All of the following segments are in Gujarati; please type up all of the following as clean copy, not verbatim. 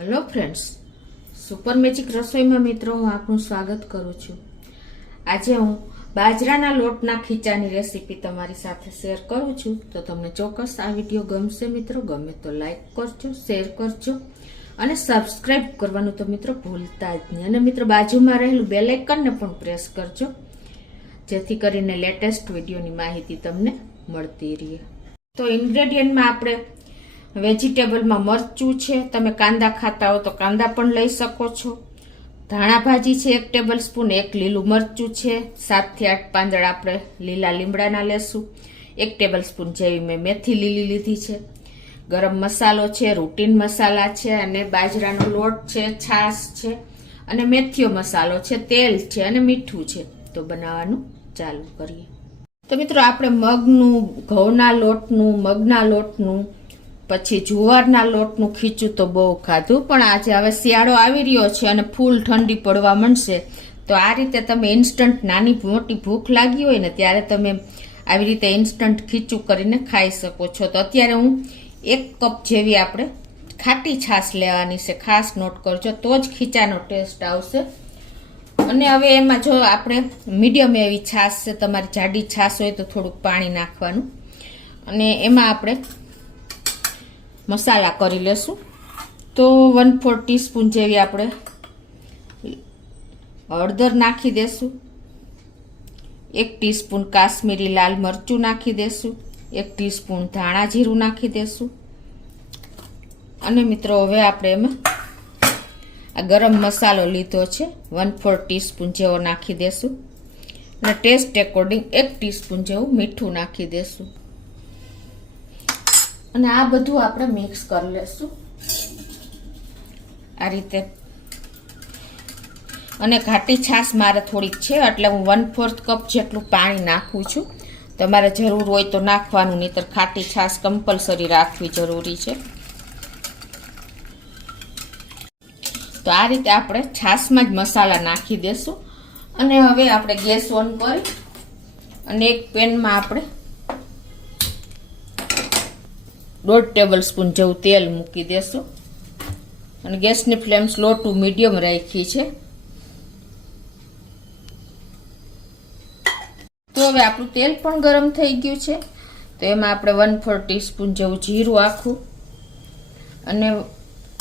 હેલો ફ્રેન્ડ્સ, સુપર મેજિક રસોઈમાં મિત્રો હું આપનું સ્વાગત કરું છું। આજે હું બાજરાના લોટના ખીચાની રેસીપી તમારી સાથે શેર કરું છું। તો તમને ચોક્કસ આ વિડીયો ગમશે મિત્રો। ગમે તો લાઈક કરજો, શેર કરજો અને સબસ્ક્રાઇબ કરવાનું તો મિત્રો ભૂલતા જ નહીં। અને મિત્રો બાજુમાં રહેલું બેલ આઇકનને પણ પ્રેસ કરજો, જેથી કરીને લેટેસ્ટ વિડીયોની માહિતી તમને મળતી રહે। તો ઇન્ગ્રેડિયન્ટમાં આપણે વેજીટેબલમાં મરચું છે, તમે કાંદા ખાતા હો તો કાંદા પણ લઈ શકો છો। ધાણા ભાજી છે 1 ટેબલ સ્પૂન, 1 લીલું મરચું છે, 7 થી 8 પાંદડા આપણે લીલા લીમડાના લેશું, 1 ટેબલ સ્પૂન જેવી મેં મેથી લીલી લીધી છે, ગરમ મસાલો છે, રૂટીન મસાલા છે, અને બાજરાનો લોટ છે, છાશ છે, અને મેથીયો મસાલો છે, તેલ છે અને મીઠું છે। તો બનાવવાનું ચાલુ કરીએ। તો મિત્રો આપણે મગનું, ઘઉંના લોટનું, મગના લોટનું, પછી જુવારના લોટનું ખીચું તો બહુ ખાધું, પણ આજે હવે શિયાળો આવી રહ્યો છે અને ફૂલ ઠંડી પડવા માંડશે, તો આ રીતે તમે ઇન્સ્ટન્ટ નાની મોટી ભૂખ લાગી હોય ને ત્યારે તમે આવી રીતે ઇન્સ્ટન્ટ ખીચું કરીને ખાઈ શકો છો। તો અત્યારે હું 1 કપ જેવી આપણે ખાટી છાશ લેવાની છે, ખાસ નોટ કરજો, તો જ ખીચાનો ટેસ્ટ આવશે। અને હવે એમાં જો આપણે મીડિયમ એવી છાશ છે, તમારી જાડી છાશ હોય તો થોડુંક પાણી નાખવાનું, અને એમાં આપણે મસાલા કરી લેશું। તો 1/4 ટીસ્પૂન જેવી આપણે હળદર નાખી દેશું, 1 ટીસ્પૂન કાશ્મીરી લાલ મરચું નાખી દેશું, 1 ટીસ્પૂન ધાણા જીરું નાખી દેશું, અને મિત્રો હવે આપણે એમાં આ ગરમ મસાલો લીધો છે 1/4 ટીસ્પૂન જેવો નાખી દેશું, અને ટેસ્ટ એકોર્ડિંગ 1 ટીસ્પૂન જેવું મીઠું નાખી દેશું, અને આ બધું આપણે મિક્સ કરી લેશું આ રીતે। અને ઘાટી છાશ મારે થોડીક છે એટલે હું 1/4 કપ જેટલું પાણી નાખું છું। તમારે જરૂર હોય તો નાખવાનું, નહીતર ખાટી છાશ કમ્પલસરી રાખવી જરૂરી છે। તો આ રીતે આપણે છાશમાં જ મસાલા નાખી દેશું, અને હવે આપણે ગેસ ઓન કરી અને એક પેનમાં આપણે 1/2 ટેબલ સ્પૂન જેવું તેલ મૂકી દેશું, અને ગેસની ફ્લેમ સ્લો ટુ મીડિયમ રાખી છે। તો હવે આપણું તેલ પણ ગરમ થઈ ગયું છે, તો એમાં આપણે 1/4 ટીસ્પૂન જેવું જીરું આખું, અને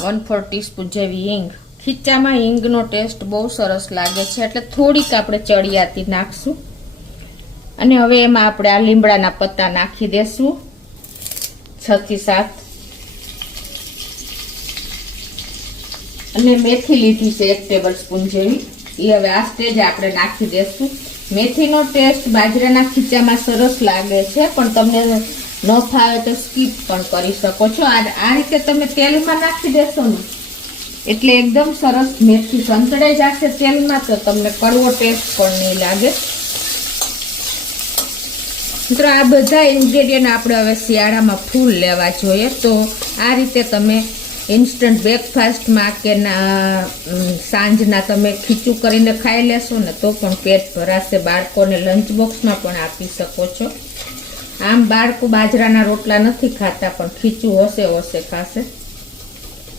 1/4 ટીસ્પૂન જેવી હિંગ। ખીચામાં હિંગનો ટેસ્ટ બહુ સરસ લાગે છે, એટલે થોડીક આપણે ચડિયાતી નાખશું, અને હવે એમાં આપણે આ લીમડાના પત્તા નાખી દેશું 6 થી 7, અને મેથી લીધી છે 1 ટેબલ સ્પૂન જેવી, એ હવે આ સ્ટેજ આપણે નાખી દેશું। મેથીનો ટેસ્ટ બાજરાના ખીચામાં સરસ લાગે છે, પણ તમને ન ફાવે તો સ્કીપ પણ કરી શકો છો। આ રીતે તમે તેલમાં નાખી દેશો ને એટલે એકદમ સરસ મેથી સંતળાઈ જશે તેલમાં, તો તમને કડવો ટેસ્ટ પણ નહીં લાગે। મિત્રો આ બધા ઇન્ગ્રેડિયન્ટ આપણે હવે શિયાળામાં ફૂલ લેવા જોઈએ, તો આ રીતે તમે ઇન્સ્ટન્ટ બ્રેકફાસ્ટમાં કે સાંજના તમે ખીચું કરીને ખાઈ લેશો ને તો પણ પેટ ભરાશે। બાળકોને લંચ બોક્સમાં પણ આપી શકો છો। આમ બાળકો બાજરાના રોટલા નથી ખાતા, પણ ખીચું હોશે ખાશે।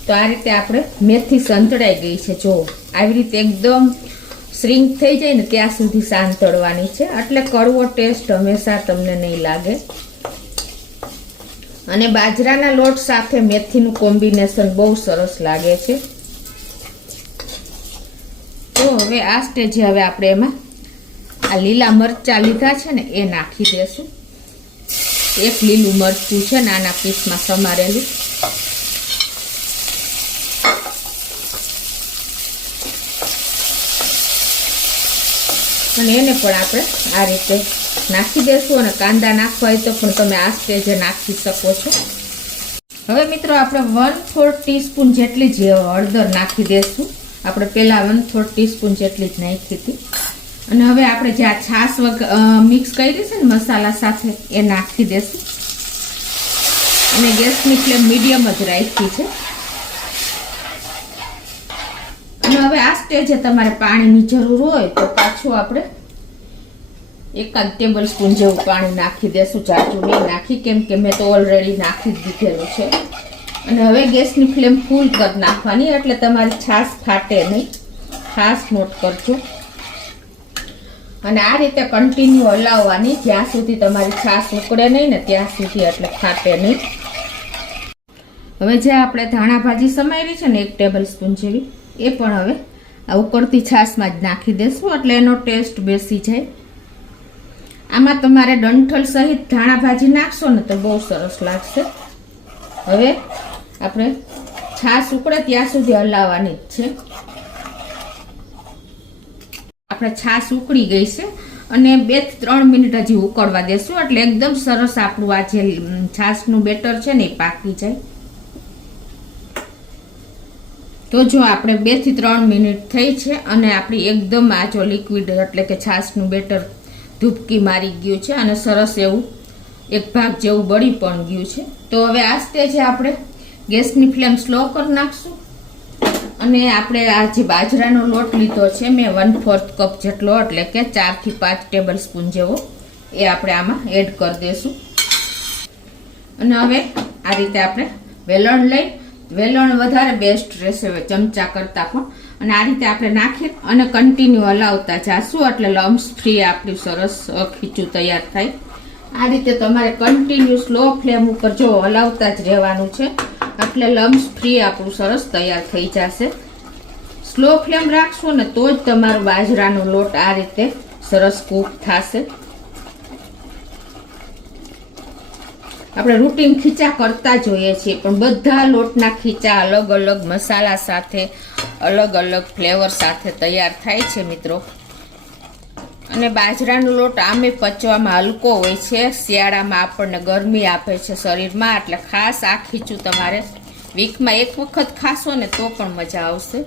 તો આ રીતે આપણે મેથી સંતળાઈ ગઈ છે, જો આવી રીતે એકદમ શ્રિંક થઈ જાય ને ત્યાં સુધી સાંતળવાની છે, એટલે કડવો ટેસ્ટ હંમેશા તમને નહીં લાગે। અને બાજરાના લોટ સાથે મેથીનું કોમ્બિનેશન બહુ સરસ લાગે છે। તો હવે આ સ્ટેજે હવે આપણે એમાં આ લીલા મરચાં લીધા છે ને એ નાખી દેશું। 1 લીલું મરચું છે નાના પીસમાં સમારેલું, અને એને પણ આપણે આ રીતે નાખી દેશું, અને કાંદા નાખવા હોય તો પણ તમે આ સ્ટેજે નાખી શકો છો। હવે મિત્રો આપણે 1/4 ટીસ્પૂન જેટલી જ હળદર નાખી દેશું, આપણે પહેલા 1/4 ટીસ્પૂન જેટલી જ નાખી હતી, અને હવે આપણે જે આ છાશ મિક્સ કરી છે ને મસાલા સાથે એ નાખી દેશું, અને ગેસની ફ્લેમ મીડિયમ જ રાખી છે। અને હવે આ સ્ટેજે તમારે પાણીની જરૂર હોય તો પાછું આપણે 1 ટેબલ સ્પૂન જેવું પાણી નાખી દેશું, જાજુ નહીં નાખી, કેમ કે મેં તો ઓલરેડી નાખી જ દીધેલું છે। અને હવે ગેસની ફ્લેમ ફૂલ કરી નાખવાની, એટલે તમારી છાશ ફાટે નહીં, ખાસ નોટ કરજો. અને આ રીતે કન્ટિન્યુ હલાવવાની જ્યાં સુધી તમારી છાશ ઉકળે નહીં ને ત્યાં સુધી, એટલે ફાટે નહીં. હવે જે આપણે ધાણા ભાજી સમારી છે ને 1 ટેબલ સ્પૂન જેવી, એ પણ હવે આ ઉકળતી છાશમાં જ નાખી દેશું, એટલે એનો ટેસ્ટ બેસી જાય. આમાં તમારે ડંઠલ સહિત ધાણા ભાજી નાખશો ને તો બહુ સરસ લાગશે. હવે આપણે છાશ ઉકળે ત્યાં સુધી હલાવવાની જ છે. આપણે છાશ ઉકળી ગઈ છે અને 2 થી 3 મિનિટ હજી ઉકળવા દેશું, એટલે એકદમ સરસ આપણું આ જે છાશનું બેટર છે ને એ પાકી જાય. તો જો આપણે 2 થી 3 મિનિટ થઈ છે અને આપણી એકદમ આ જો લિક્વિડ એટલે કે છાશનું બેટર ધૂપકી મારી ગયું છે અને સરસ એવું એક ભાગ જેવું બળી પણ ગયું છે. તો હવે આ સ્ટેજે આપણે ગેસની ફ્લેમ સ્લો કરી નાખશું અને આપણે આ જે બાજરાનો લોટ લીધો છે મેં 1/4 કપ જેટલો, એટલે કે 4 થી 5 ટેબલ સ્પૂન જેવો, એ આપણે આમાં એડ કરી દઈશું. અને હવે આ રીતે આપણે વેલણ લઈ, વેલણ વધારે બેસ્ટ રહેશે ચમચા કરતા પણ, અને આ રીતે આપણે નાખી અને કન્ટિન્યુ હલાવતા જાશું, એટલે લમ્સ ફ્રી આપણું સરસ ખીચું તૈયાર થાય. આ રીતે તમારે કન્ટિન્યુ સ્લો ફ્લેમ ઉપર જો હલાવતા જ રહેવાનું છે, એટલે લમ્સ ફ્રી આપણું સરસ તૈયાર થઈ જશે. સ્લો ફ્લેમ રાખશો ને તો જ તમારો બાજરાનો લોટ આ રીતે સરસ કૂક થશે. આપણે રૂટીન ખીચા કરતા જોઈએ છીએ, પણ બધા લોટના ખીચા અલગ અલગ મસાલા સાથે, અલગ અલગ ફ્લેવર સાથે તૈયાર થાય છે મિત્રો. અને બાજરાનો લોટ આમે પચવામાં હલકો હોય છે, શિયાળામાં આપણને ગરમી આપે છે શરીરમાં, એટલે ખાસ આ ખીચું તમારે વીકમાં 1 વખત ખાશો ને તો પણ મજા આવશે.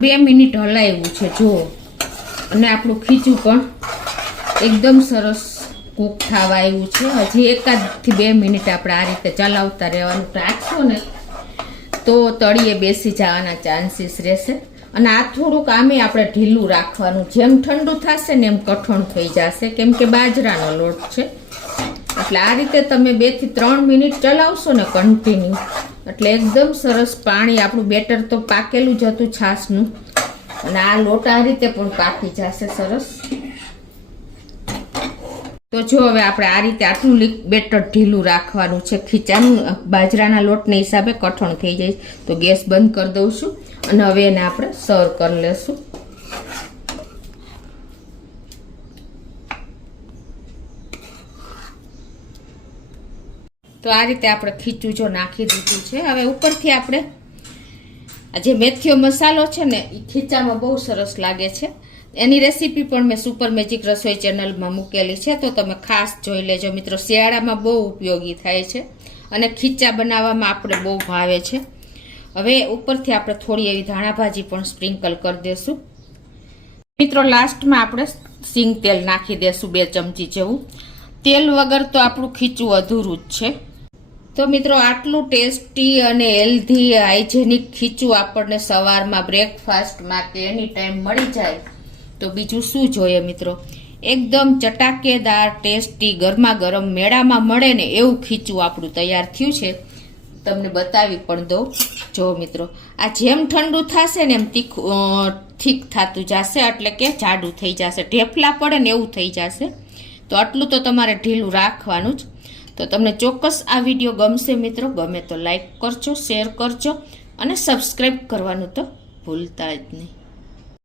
2 મિનિટ હલાવ્યું છે જુઓ, અને આપણું ખીચું પણ એકદમ સરસ કૂક થવા આવ્યું છે. હજી 1 થી 2 મિનિટ આપણે આ રીતે ચલાવતા રહેવાનું રાખશો ને તો તળિયે બેસી જવાના ચાન્સીસ રહેશે. અને આ થોડુંક આમે આપણે ઢીલું રાખવાનું, જેમ ઠંડુ થશે ને એમ કઠણ થઈ જશે, કેમ કે બાજરાનો લોટ છે. એટલે આ રીતે તમે 2 થી 3 મિનિટ ચલાવશો ને કન્ટિન્યુ, એટલે એકદમ સરસ પાણી આપણું બેટર તો પાકેલું જ હતું છાશનું, અને આ લોટ આ રીતે પણ પાકી જશે સરસ. તો જો હવે આપણે આ રીતે આટલું બેટર ઢીલું રાખવાનું છે, ખીચાનું બાજરાના લોટના હિસાબે કઠણ થઈ જાય. તો ગેસ બંધ કરી દઉં છું અને હવે એને આપણે સર્વ કરી લેશું. તો આ રીતે આપણે ખીચું જો નાખી દીધું છે. હવે ઉપરથી આપણે આ જે મેથીયો મસાલો છે ને એ ખીચામાં બહુ સરસ લાગે છે. એની રેસીપી પણ મેં સુપર મેજિક રસોઈ ચેનલમાં મૂકેલી છે, તો તમે ખાસ જોઈ લેજો મિત્રો. શિયાળામાં બહુ ઉપયોગી થાય છે અને ખીચા બનાવવામાં આપણે બહુ ભાવે છે. હવે ઉપરથી આપણે થોડી એવી ધાણા ભાજી પણ સ્પ્રિંકલ કરી દેશું મિત્રો. લાસ્ટમાં આપણે સિંગ તેલ નાખી દેશું 2 ચમચી જેવું. તેલ વગર તો આપણું ખીચું અધૂરું જ છે. તો મિત્રો આટલું ટેસ્ટી અને હેલ્ધી હાઇજેનિક ખીચું આપણને સવારમાં બ્રેકફાસ્ટમાં કે એની ટાઈમ મળી જાય તો બીજું શું જોઈએ મિત્રો. એકદમ ચટાકેદાર ટેસ્ટી ગરમા ગરમ મેળામાં મળે ને એવું ખીચું આપણું તૈયાર થયું છે. તમને બતાવી પણ દઉં. જો મિત્રો આ જેમ ઠંડુ થશે ને એમ થીક થતું જશે, એટલે કે જાડું થઈ જશે, ઢેફલા પડે ને એવું થઈ જશે. તો આટલું તો તમારે ઢીલું રાખવાનું જ. તો તમને ચોક્કસ આ વિડીયો ગમશે મિત્રો. ગમે તો લાઈક કરજો, શેર કરજો અને સબસ્ક્રાઈબ કરવાનું તો ભૂલતા જ નહીં.